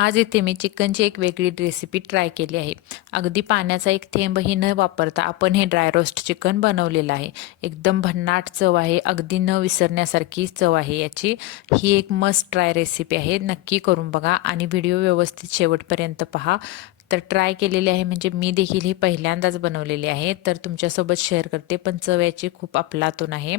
आज इथे मी चिकनची एक वेगळी रेसिपी ट्राय केली आहे. अगदी पाण्याचा एक थेंबही न वापरता आपण हे ड्राय रोस्ट चिकन बनवलेलं आहे. एकदम भन्नाट चव आहे, अगदी न विसरण्यासारखी चव आहे याची. ही एक मस्ट ट्राय रेसिपी आहे. नक्की करून बघा आणि व्हिडिओ व्यवस्थित शेवटपर्यंत पहा. तर ट्राय केलेली आहे म्हणजे मी देखील ही पहिल्यांदाच बनवलेली आहे. तर तुमच्यासोबत शेअर करते, पण चव याची खूप अफलातून आहे.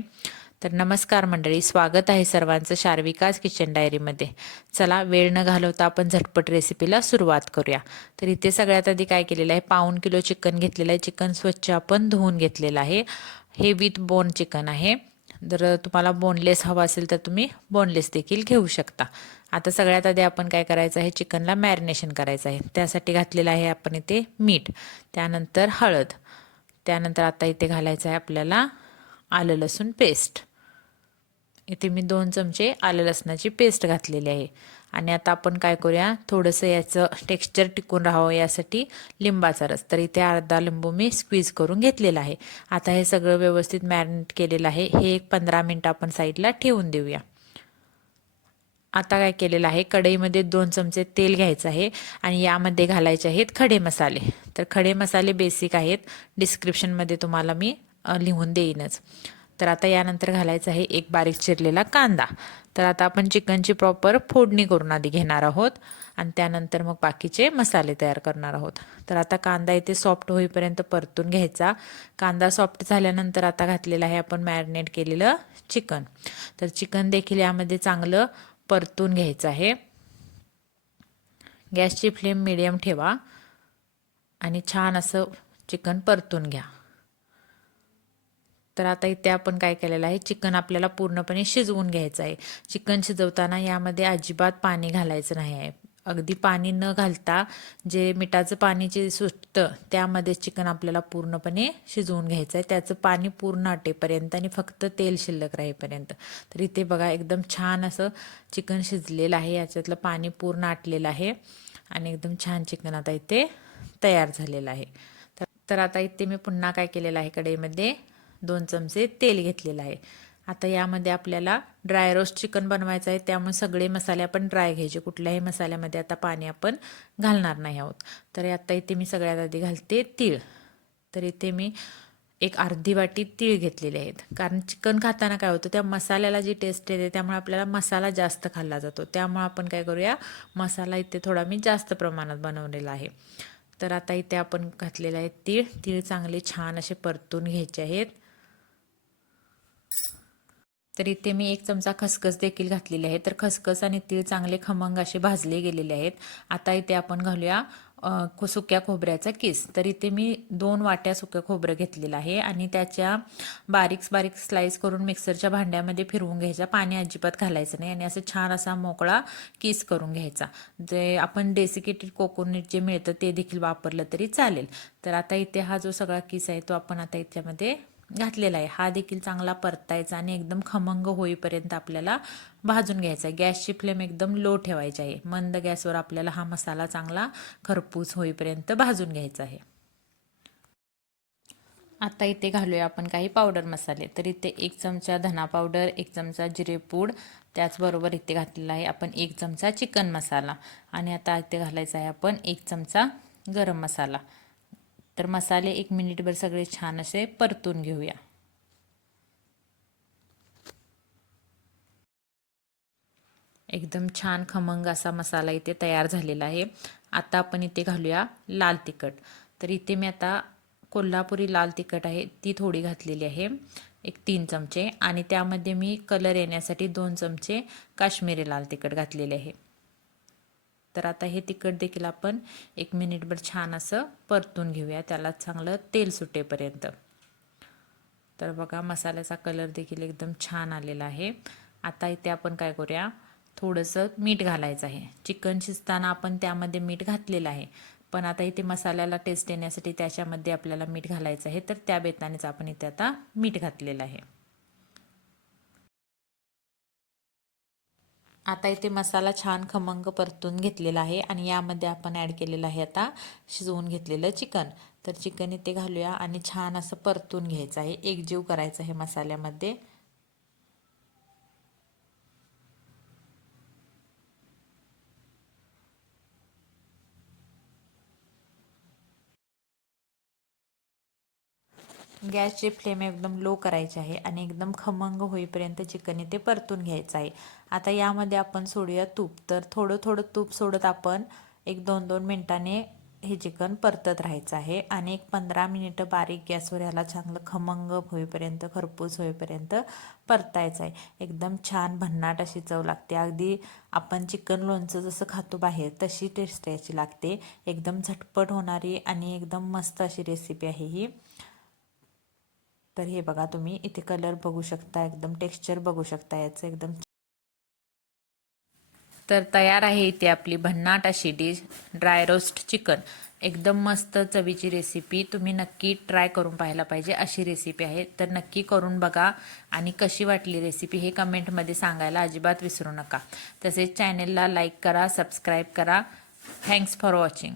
तर नमस्कार मंडळी, स्वागत आहे सर्वांचं शार्विकाज किचन डायरीमध्ये. चला वेळ न घालवता आपण झटपट रेसिपीला सुरुवात करूया. तर इथे सगळ्यात आधी काय केलेलं आहे, 1.5 किलो चिकन घेतलेलं आहे. चिकन स्वच्छ आपण धुवून घेतलेलं आहे. हे विथ बोन चिकन आहे. जर तुम्हाला बोनलेस हवं असेल तर तुम्ही बोनलेस देखील घेऊ शकता. आता सगळ्यात आधी आपण काय करायचं आहे, चिकनला मॅरिनेशन करायचं आहे. त्यासाठी घातलेलं आहे आपण इथे मीठ, त्यानंतर हळद, त्यानंतर आता इथे घालायचं आहे आपल्याला आलं लसूण पेस्ट. इथे मी 2 चमचे आलं लसणाची पेस्ट घातलेली आहे. आणि आता आपण काय करूया, थोडंसं याचं टेक्स्चर टिकून राहावं यासाठी लिंबाचा रस, तर इथे अर्धा लिंबू मी स्क्वीज करून घेतलेला आहे. आता हे सगळं व्यवस्थित मॅरिनेट केलेलं आहे. हे एक 15 मिनिट आपण साईडला ठेवून देऊया. आता काय केलेलं आहे, कढईमध्ये 2 चमचे तेल घ्यायचं आहे आणि यामध्ये घालायचे आहेत खडे मसाले. तर खडे मसाले बेसिक आहेत, डिस्क्रिप्शनमध्ये तुम्हाला मी लिहून देईनच. तर आता यानंतर घालायचं आहे एक बारीक चिरलेला कांदा. तर आता आपण चिकनची प्रॉपर फोडणी करून आधी घेणार आहोत आणि त्यानंतर मग बाकीचे मसाले तयार करणार आहोत. तर आता कांदा इथे सॉफ्ट होईपर्यंत परतून घ्यायचा. कांदा सॉफ्ट झाल्यानंतर आता घातलेलं आहे आपण मॅरिनेट केलेलं चिकन. तर चिकन देखील यामध्ये चांगलं परतून घ्यायचं आहे. गॅसची फ्लेम मिडियम ठेवा आणि छान असं चिकन परतून घ्या. तर आता इथे आपण काय केलेलं आहे, चिकन आपल्याला पूर्णपणे शिजवून घ्यायचं आहे. चिकन शिजवताना यामध्ये अजिबात पाणी घालायचं नाही आहे. अगदी पाणी न घालता जे मिठाचं पाणी जे सुटतं त्यामध्ये चिकन आपल्याला पूर्णपणे शिजवून घ्यायचं आहे. त्याचं पाणी पूर्ण आटेपर्यंत आणि फक्त तेल शिल्लक राहीपर्यंत. तर इथे बघा एकदम छान असं चिकन शिजलेलं आहे. याच्यातलं पाणी पूर्ण आटलेलं आहे आणि एकदम छान चिकन आता इथे तयार झालेलं आहे. तर आता इथे मी पुन्हा काय केलेलं आहे, कढईमध्ये 2 चमचे तेल घेतलेलं आहे. आता यामध्ये आपल्याला ड्राय रोस्ट चिकन बनवायचं आहे, त्यामुळे सगळे मसाले आपण ड्राय घ्यायचे. कुठल्याही मसाल्यामध्ये आता पाणी आपण घालणार नाही आहोत. तर आता इथे मी सगळ्यात आधी घालते तीळ. तर इथे मी एक अर्धी वाटी तीळ घेतलेले आहेत. कारण चिकन खाताना काय होतं, त्या मसाल्याला जी टेस्ट येते त्यामुळे आपल्याला मसाला जास्त खाल्ला जातो. त्यामुळे आपण काय करूया, मसाला इथे थोडा मी जास्त प्रमाणात बनवलेला आहे. तर आता इथे आपण घातलेले आहेत तीळ. तीळ चांगले छान असे परतून घ्यायचे आहेत. तर इथे मी 1 चमचा खसखस देखील घातलेली आहे. तर खसखस आणि तीळ चांगले खमंग असे भाजले गेलेले आहेत. आता इथे आपण घालूया सुक्या खोबऱ्याचा किस. तर इथे मी 2 वाट्या सुक्या खोबरं घेतलेलं आहे आणि त्याच्या बारीक बारीक स्लाइस करून मिक्सरच्या भांड्यामध्ये फिरवून घ्यायचा. पाणी अजिबात घालायचं नाही आणि असं छान असा मोकळा किस करून घ्यायचा. जे आपण डेसिकेटेड कोकोनट जे मिळतं ते देखील वापरलं तरी चालेल. तर आता इथे हा जो सगळा किस आहे तो आपण आता याच्यामध्ये घातलेला आहे. हा देखील चांगला परतायचा आणि एकदम खमंग होईपर्यंत आपल्याला भाजून घ्यायचा आहे. गॅसची फ्लेम एकदम लो ठेवायची आहे. मंद गॅसवर आपल्याला हा मसाला चांगला खरपूस होईपर्यंत भाजून घ्यायचा आहे. आता इथे घालूया आपण काही पावडर मसाले. तर इथे 1 चमचा धना पावडर, 1 चमचा जिरेपूड, त्याचबरोबर इथे घातलेला आहे आपण 1 चमचा चिकन मसाला आणि आता इथे घालायचा आहे आपण 1 चमचा गरम मसाला. तर मसाले 1 मिनिटभर सगळे छान असे परतून घेऊया. एकदम छान खमंग असा मसाला इथे तयार झालेला आहे. आता आपण इथे घालूया लाल तिखट. तर इथे मी आता कोल्हापुरी लाल तिखट आहे ती थोडी घातलेली आहे, एक 3 चमचे, आणि त्यामध्ये मी कलर येण्यासाठी 2 चमचे काश्मीरी लाल तिखट घातलेले आहे. तर आता हे तिखट देखील आपण 1 मिनिटभर छान असं परतून घेऊया, त्याला चांगलं तेल सुटेपर्यंत. तर बघा मसाल्याचा कलर देखील एकदम छान आलेला आहे. आता इथे आपण काय करूया, थोडंसं मीठ घालायचं आहे. चिकन शिजताना आपण त्यामध्ये मीठ घातलेलं आहे, पण आता इथे मसाल्याला टेस्ट येण्यासाठी त्याच्यामध्ये आपल्याला मीठ घालायचं आहे. तर त्या बेतानेच आपण इथे आता मीठ घातलेलं आहे. आता इथे मसाला छान खमंग परतून घेतलेला आहे आणि यामध्ये आपण ॲड केलेलं आहे आता शिजवून घेतलेलं चिकन. तर चिकन इथे घालूया आणि छान असं परतून घ्यायचं आहे, एकजीव करायचं आहे मसाल्यामध्ये. गॅसची फ्लेम एकदम लो करायची आहे आणि एकदम खमंग होईपर्यंत चिकन इथे परतून घ्यायचं आहे. आता यामध्ये आपण सोडूया तूप. तर थोडं थोडं तूप सोडत आपण 1-2 मिनिटाने हे चिकन परतत राहायचं आहे आणि 15 मिनिटं बारीक गॅसवर ह्याला चांगलं खमंग होईपर्यंत, खरपूस होईपर्यंत परतायचं आहे. एकदम छान भन्नाट अशी चव लागते. अगदी आपण चिकन लोणचं जसं खातो बाहेर तशी टेस्ट याची लागते. एकदम झटपट होणारी आणि एकदम मस्त अशी रेसिपी आहे ही. तर हे बघा, तुम्ही इथे कलर बघू शकता, एकदम टेक्स्चर बघू शकता याचं एकदम. तर तयार आहे इथे आपली भन्नाट अशी डिश, ड्राय रोस्ट चिकन. एकदम मस्त चवीची रेसिपी. तुम्ही नक्की ट्राय करून पाहायला पाहिजे अशी रेसिपी आहे. तर नक्की करून बघा आणि कशी वाटली रेसिपी हे कमेंटमध्ये सांगायला अजिबात विसरू नका. तसेच चॅनेलला लाईक करा, सबस्क्राईब करा. Thanks for watching.